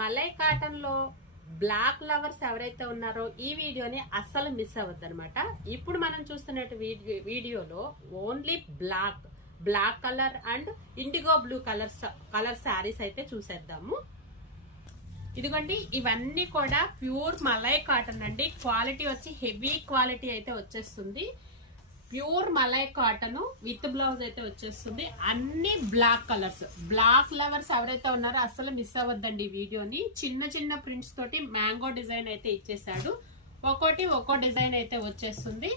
Malai cotton లో black lovers ఎవరైతే ఉన్నారో ఈ వీడియోని అస్సలు మిస్ అవ్వద్దు అనమాట. ఇప్పుడు మనం చూస్తున్నట్టు వీడియోలో only black colour and indigo blue colour saris అయితే చూసేద్దాము. ఇదిగోండి, ఇవన్నీ కూడా ప్యూర్ మలై కాటన్ అండి. క్వాలిటీ వచ్చి హెవీ క్వాలిటీ అయితే వచ్చేస్తుంది. Pure malai cotton with blouse అయితే వచ్చేస్తుంది. అన్ని బ్లాక్ కలర్స్. బ్లాక్ లవర్స్ ఎవరైతే ఉన్నారో అస్సలు మిస్ అవ్వద్దండి ఈ వీడియోని. చిన్న చిన్న ప్రింట్స్ తోటి మ్యాంగో డిజైన్ అయితే ఇచ్చేసాడు. ఒక్కో డిజైన్ అయితే వచ్చేస్తుంది.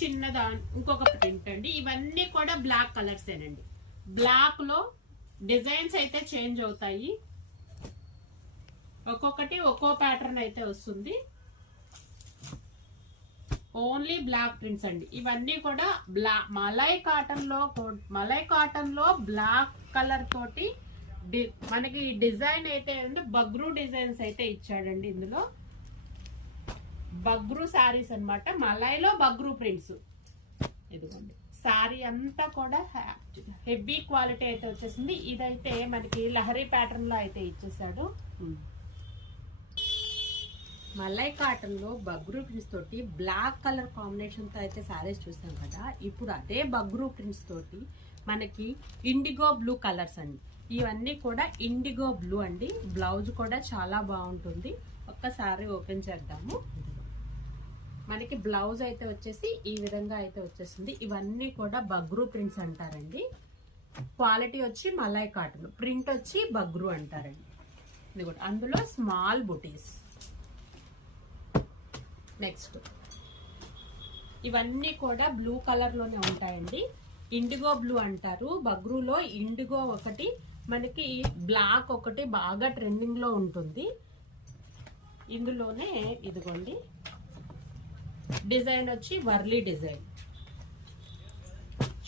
చిన్నదా ఇంకొక ప్రింట్ అండి. ఇవన్నీ కూడా బ్లాక్ కలర్స్ ఏనండి. బ్లాక్ లో డిజైన్స్ అయితే చేంజ్ అవుతాయి. ఒక్కొక్కటి ఒక్కో ప్యాటర్న్ అయితే వస్తుంది. ఓన్లీ బ్లాక్ ప్రింట్స్ అండి. ఇవన్నీ కూడా మలై కాటన్ లో బ్లాక్ కలర్ తోటి మనకి డిజైన్ అయితే బగ్రూ డిజైన్స్ అయితే ఇచ్చాడండి. ఇందులో బగ్రూ శారీస్ అన్నమాట. మలైలో బగ్రూ ప్రింట్స్. ఇదిగోండి, శారీ అంతా కూడా హెవీ క్వాలిటీ అయితే వచ్చేసింది. ఇదైతే మనకి లహరీ ప్యాటర్న్ లో అయితే ఇచ్చేసాడు. మలై కాటన్ లో బగ్రూ ప్రింట్స్ తోటి బ్లాక్ కలర్ కాంబినేషన్ తో అయితే శారీస్ చూసాం కదా. ఇప్పుడు అదే బగ్రూ ప్రింట్స్ తోటి మనకి ఇండిగో బ్లూ కలర్స్ అండి. ఇవన్నీ కూడా ఇండిగో బ్లూ అండి. బ్లౌజ్ కూడా చాలా బాగుంటుంది. ఒక్కసారి ఓపెన్ చేద్దాము. మనకి బ్లౌజ్ అయితే వచ్చేసి ఈ విధంగా అయితే వచ్చేసింది. ఇవన్నీ కూడా బగ్రూ ప్రింట్స్ అంటారండి. క్వాలిటీ వచ్చి మలై కాటన్, ప్రింట్ వచ్చి బగ్రూ అంటారండి. ఇది కూడా అందులో స్మాల్ బుటీస్. నెక్స్ట్ ఇవన్నీ కూడా బ్లూ కలర్ లోనే ఉంటాయండి. ఇండిగో బ్లూ అంటారు. బగ్రూలో ఇండిగో ఒకటి, మనకి బ్లాక్ ఒకటి బాగా ట్రెండింగ్ లో ఉంటుంది. ఇందులోనే ఇదిగోండి, డిజైన్ వచ్చి వర్లీ డిజైన్,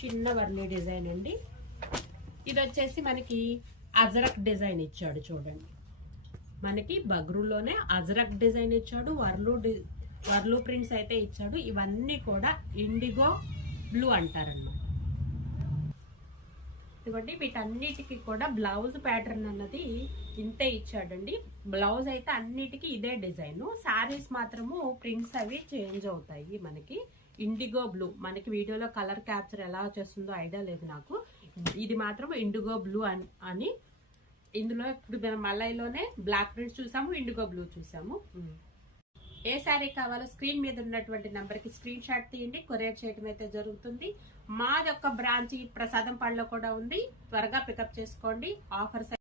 చిన్న వర్లీ డిజైన్ అండి. ఇది వచ్చేసి మనకి అజరక్ డిజైన్ ఇచ్చాడు. చూడండి, మనకి బగ్రూలోనే అజరక్ డిజైన్ ఇచ్చాడు. వర్లు ప్రింట్స్ అయితే ఇచ్చాడు. ఇవన్నీ కూడా ఇండిగో బ్లూ అంటారన్నమాట. ఇదిగోండి, వీటన్నిటికి కూడా బ్లౌజ్ ప్యాటర్న్ అన్నది ఇంతే ఇచ్చాడండి. బ్లౌజ్ అయితే అన్నిటికీ ఇదే డిజైన్. శారీస్ మాత్రము ప్రింట్స్ అవి చేంజ్ అవుతాయి. మనకి ఇండిగో బ్లూ, మనకి వీడియోలో కలర్ క్యాప్చర్ ఎలా వచ్చేస్తుందో ఐడియా లేదు నాకు. ఇది మాత్రం ఇండిగో బ్లూ అని. ఇందులో ఇప్పుడు మలైలోనే బ్లాక్ ప్రింట్స్ చూసాము, ఇండిగో బ్లూ చూసాము. ఏ శారీ కావాలో స్క్రీన్ మీద ఉన్నటువంటి నంబర్ కి స్క్రీన్ షాట్ తీయండి. కొరియర్ చేయడం అయితే జరుగుతుంది. మాది ఒక బ్రాంచ్ ప్రసాదంపాడులో కూడా ఉంది. త్వరగా పికప్ చేసుకోండి. ఆఫర్స్